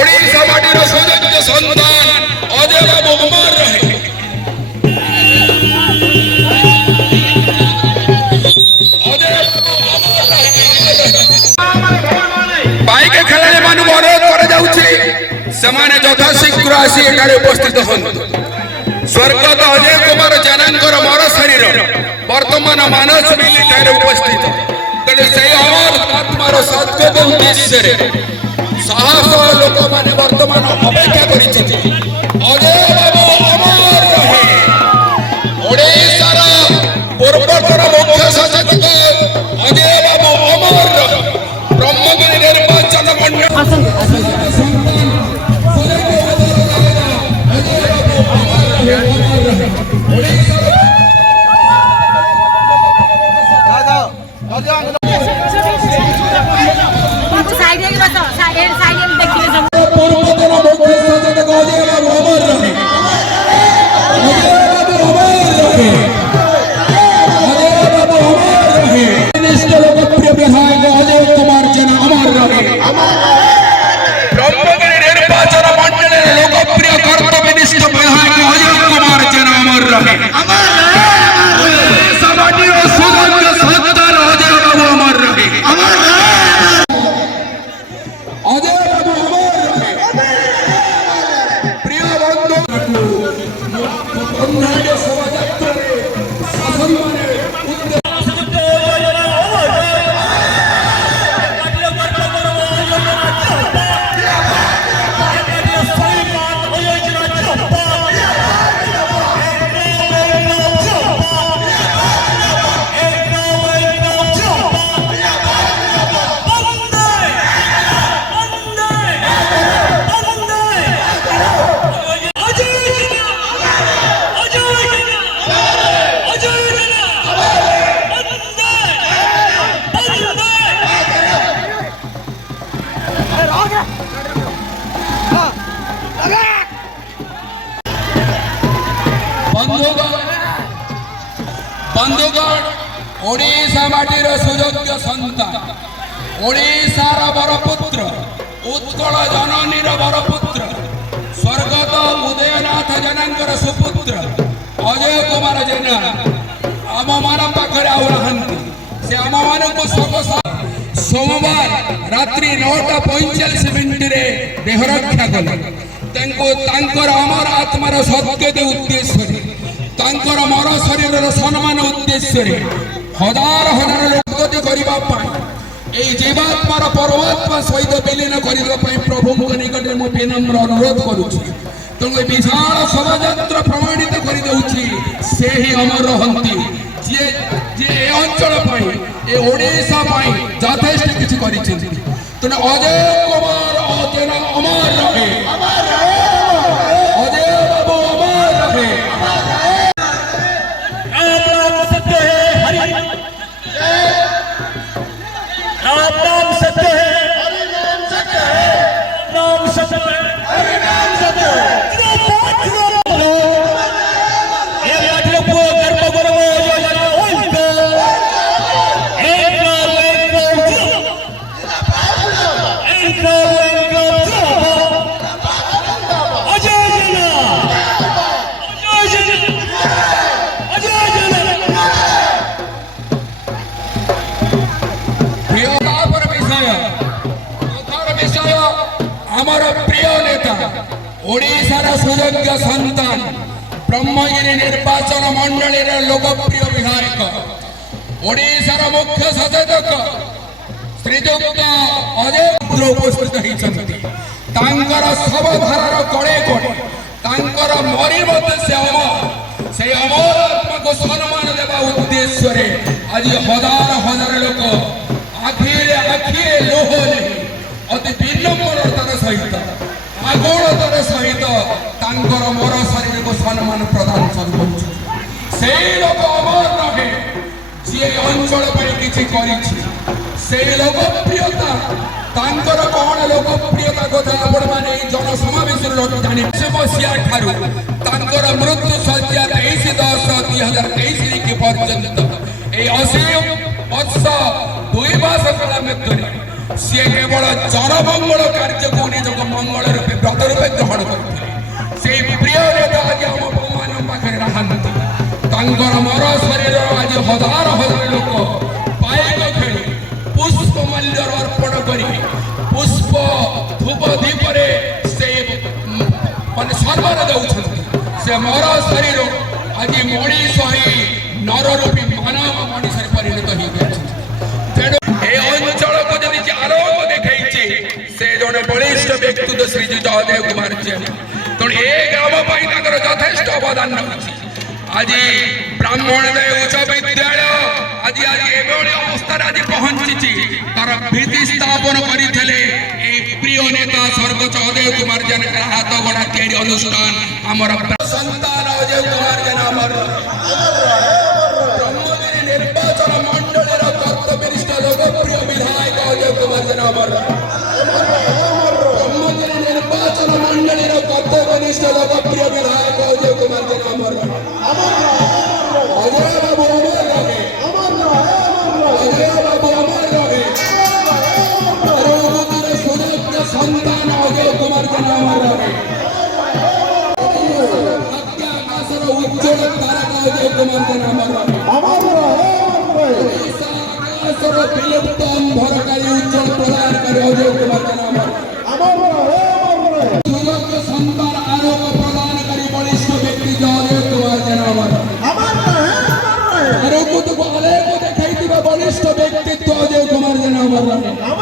ओडिशा माटीर सुयोग्य संतान अजय बाबू अमर रहे। बाइक खेलाड़ी मानू अनुरोध कर यथाशीघ्र आसी एकाडे उपस्थित हन। स्वर्गत अजय कुमार जेनांकर मर शरीर वर्तमान मानस मिलिटारी उपस्थित तेणु से अमर आत्मार सद्गत उद्देश्य साहस लोक मैंने वर्तमान अपेक्षा कर अजय बाबू अमर रहे। ओडिशार पूर्वतन मुख्य सचेतक अजय बाबू अमर रहे। ब्रह्मगिरी निर्वाचन मंडल बंधुगण ओडिशा माटीर सुयोग्य संतान ओडिशार बरपुत्र उत्कल जननीर बरपुत्र स्वर्गत उदयनाथ जेनांकर सुपुत्र अजय कुमार जेना आम मान पाखे से आम मान सोमवार रात्रि 9:45 देहरक्षा कले अमर आत्मार सद्गत उद्देश्य मर शरीर सम्मान उद्देश्य हजार हजार लोकगति करने जीवात्मार परमात्मा सहित विलीन करने प्रभु निकट में विनम्र अनुरोध करुच्ची। तेणु विशाल शोभायात्रा प्रमाणित करदे से ही अमर रहती जी जी अंचल ओडिशा यथेष्ट किसी कर तेणु अजय कुमार अमर रहे। अजय बाबू अमर रहे। आमर प्रिय नेता ओडिशार सुयोग्य संतान ब्रह्मगिरी निर्वाचन मंडल लोकप्रिय विधायक ओडिशार मुख्य सचेतक श्रीजुक्त अजय उपस्थित होती शवधारार कड़े कड़े मरी से अमर आत्मा को सम्मान देवा उद्देश्य आज हजार हजार लोक आखिरे आखिरे लोह नहीं अति विनम्रतार सहित आगोड़तार सहित मर शरीर को सम्मान प्रदान कर लोक अमर रहे जी अंचल किसी लोकप्रियता कौन लोकप्रियता कथा आपण मैंने जनसमावेश जानी मसीहा ठार मृत्यु सज्जा 23/10/2023 पर्यंत 80 वर्ष 2 मास काल मध्य ସିଏ କେବଳ ଜନମଙ୍ଗଳ କାର୍ଯ୍ୟକୁ ନିଜକୁ ମଙ୍ଗଳ ରୂପେ ବ୍ରତ ରୂପେ ଗ୍ରହଣ କରୁଥିଲେ। ସେଇ ପ୍ରିୟ ନେତା ଆଜି ଆମ ମାନଙ୍କ ପାଖରେ ନାହାନ୍ତି। ତାଙ୍କର ମର ଶରୀର ଆଜି ହଜାର ହଜାର ଲୋକ ପାଇକ ଖେଳି ପୁଷ୍ପମାଲ୍ୟ ଅର୍ପଣ କରି ପୁଷ୍ପ ଧୂପ ଦୀପରେ ସେ ମାନେ ସମ୍ମାନ ଦେଉଛନ୍ତି। ସେ ମର ଶରୀର ଆଜି ମଣିଷ ହେଇ ନରରୂପୀ ମାନବ ମଣିଷରେ ପରିଣତ ହୋଇଯାଇଛନ୍ତି। ତେଣୁ ଏ ଅଞ୍ଚଳକୁ ଯଦି ଆଲୋକ ଦେଖାଇଛି ସେ ଜଣେ ବଳିଷ୍ଠ ବ୍ୟକ୍ତିତ୍ୱ ଶ୍ରୀ ଜୟଦେବ କୁମାର ଜେନା। ତେଣୁ ଏ ଗ୍ରାମ ପାଇଁ ତାଙ୍କର ଯଥେଷ୍ଟ ଅବଦାନ ରହିଛି। ଆଜି ବ୍ରାହ୍ମଣ ଉଚ୍ଚ ବିଦ୍ୟାଳୟ ଆଜି ଏଭଳି ଅବସ୍ଥାରେ ଆଜି ପହଞ୍ଚିଛି ତାର ଭିତ୍ତି ସ୍ଥାପନ କରିଥିଲେ এই প্রিয় নেতা স্বর্গত অজয় কুমার জেনার হাত গড়া তিଆରି অনুষ্ঠান আমার সন্তান অজয় কুমার জেনা আমার ব্রহ্মগিরি নির্বাচন মন্ডলীর কর্তব্যনিষ্ঠ লোকপ্রিয় বিধায়ক অজয় কুমার জেনা আমার ব্রহ্মগিরি নির্বাচন মন্ডলীর কর্তব্যনিষ্ঠ লোকপ্রিয় বিধায়ক অজয় কুমার জেনা আমার অজয় বাবু আমার রহে অজয় বাবু আমার রহে সুযোগ্য সন্তান অজয় কুমার জেনা আমার রহে আকাশের উজ্জ্বল তারকা অজয় কুমার জেনা আমার রহে আকাশের বিলুপ্ত অন্ধকারী উজ্জ্বল প্রদানকারী অজয় কুমার জেনা আমার রহে সুযোগ্য সন্তান আলোক প্রদানকারী বলিষ্ঠ ব্যক্তি অজয় কুমার জেনা আমার আলোক দেখাইଥିବା বলিষ্ঠ ব্যক্তিত্ব অজয় কুমার জেনা আমার